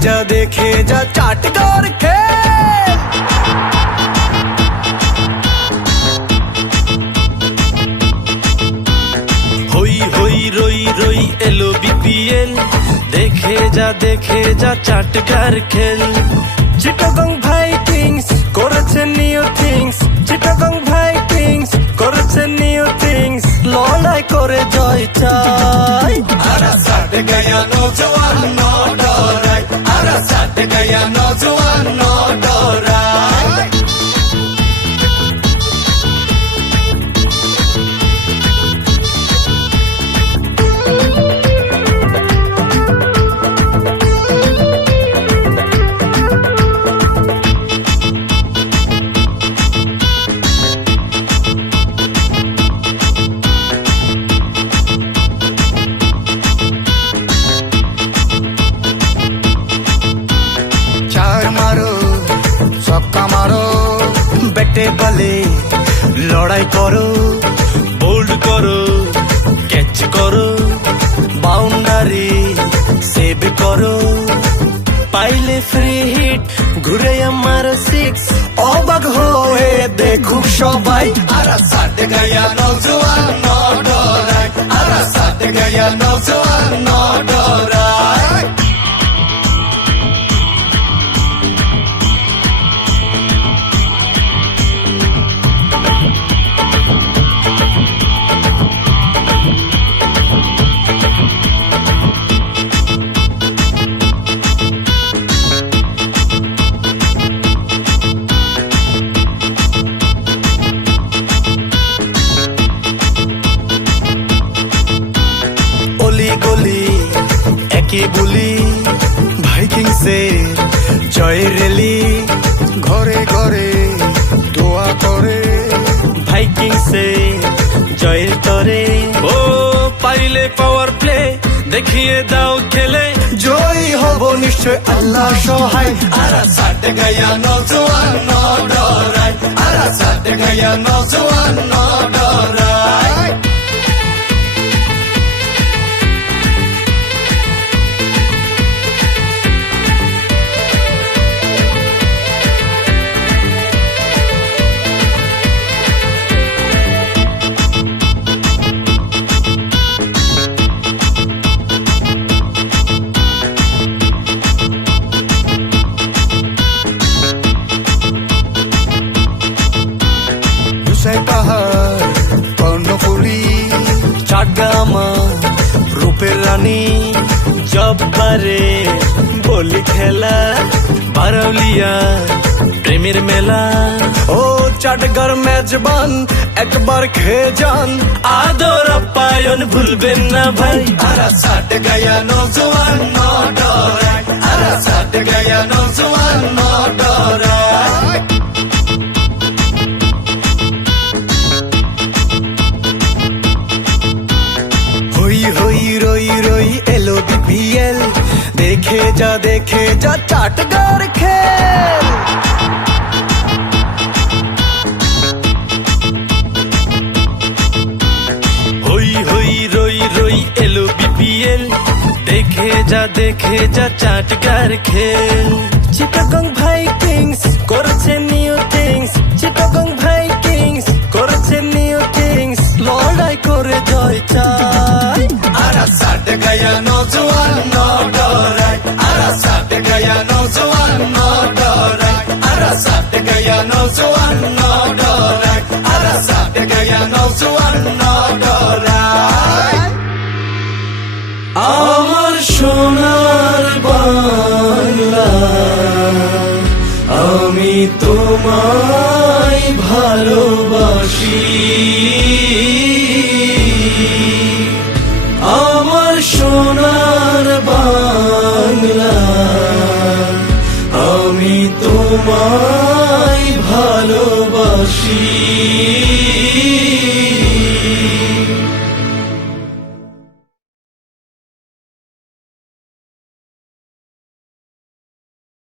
দেখে যা চাটগার খেল। হই হই রই রই এলো বিপিএল, দেখে যা চাটগার খেল। চিটাগং ভাইকিংস করেছে নিউ থিংস, চিটাগং ভাইকিংস করেছে নিউ থিংস, লড়াই করে জয় চাই। আরাসাত গয়া নৌজওয়ান নো ডরাই, আরাসাত গয়া নৌজওয়ান নো ডরাই। ছক্কা মারো, ব্যাটে বলে লড়াই করো, বোল্ড করো, ক্যাচ করো, বাউন্ডারি সেভ করো, পাইলে ফ্রি হিট ঘুরে আমার সিক্স, অবাক হয়ে দেখুক সবাই। আরাসাত গয়া নৌজওয়ান নো ডরাই, আরাসাত গয়া নৌজওয়ান নো ডরাই। গলি একই বলি, ভাইকিংসের জয় রেলি, ঘরে ঘরে দোয়া করে, ভাইকিংসের জয়ের তরে। ও পাইলে পাওয়ার প্লে দেখিয়ে দাও খেলে, জয় হব নিশ্চয় আল্লাহ সহায়। আরাসাত গয়া নৌজওয়ান নো ডরাই, আরাসাত গয়া নৌজওয়ান নো ডরাই। পাহাড় কর্ণফুলি, চাটগামা রূপের রানী, জব্বারে বলি খেলা, বারৌলিয়া প্রেমের মেলা। ও চাটগার মেজবান একবার খেয়ে যান, আদর আপ্যায়ন ভুলবেন না ভাই। আরাসাত গয়া নৌজওয়ান নো ডরাই, আরাসাত গয়া নৌজওয়ান নো ডরাই। হই হই রই রই এলো বিপিএল, দেখে যা চাটগার খেল। হই হই রই রই এলো বিপিএল, দেখে যা চাটগার খেল। চিটাগং ভাইকিংস করেছে নিউ থিংস, চিটাগং ভাইকিংস করেছে নিউ থিংস, লড়াই করে জয় চাই। আরাসাত গয়া নৌজওয়ান নো ডরাই, আরাসাত গয়া নৌজওয়ান নো ডরাই, আরাসাত গয়া নৌজওয়ান নো ডরাই, আরাসাত গয়া নৌজওয়ান নো ডরাই। আমার সোনার বাংলা, আমি তোমায় ভালো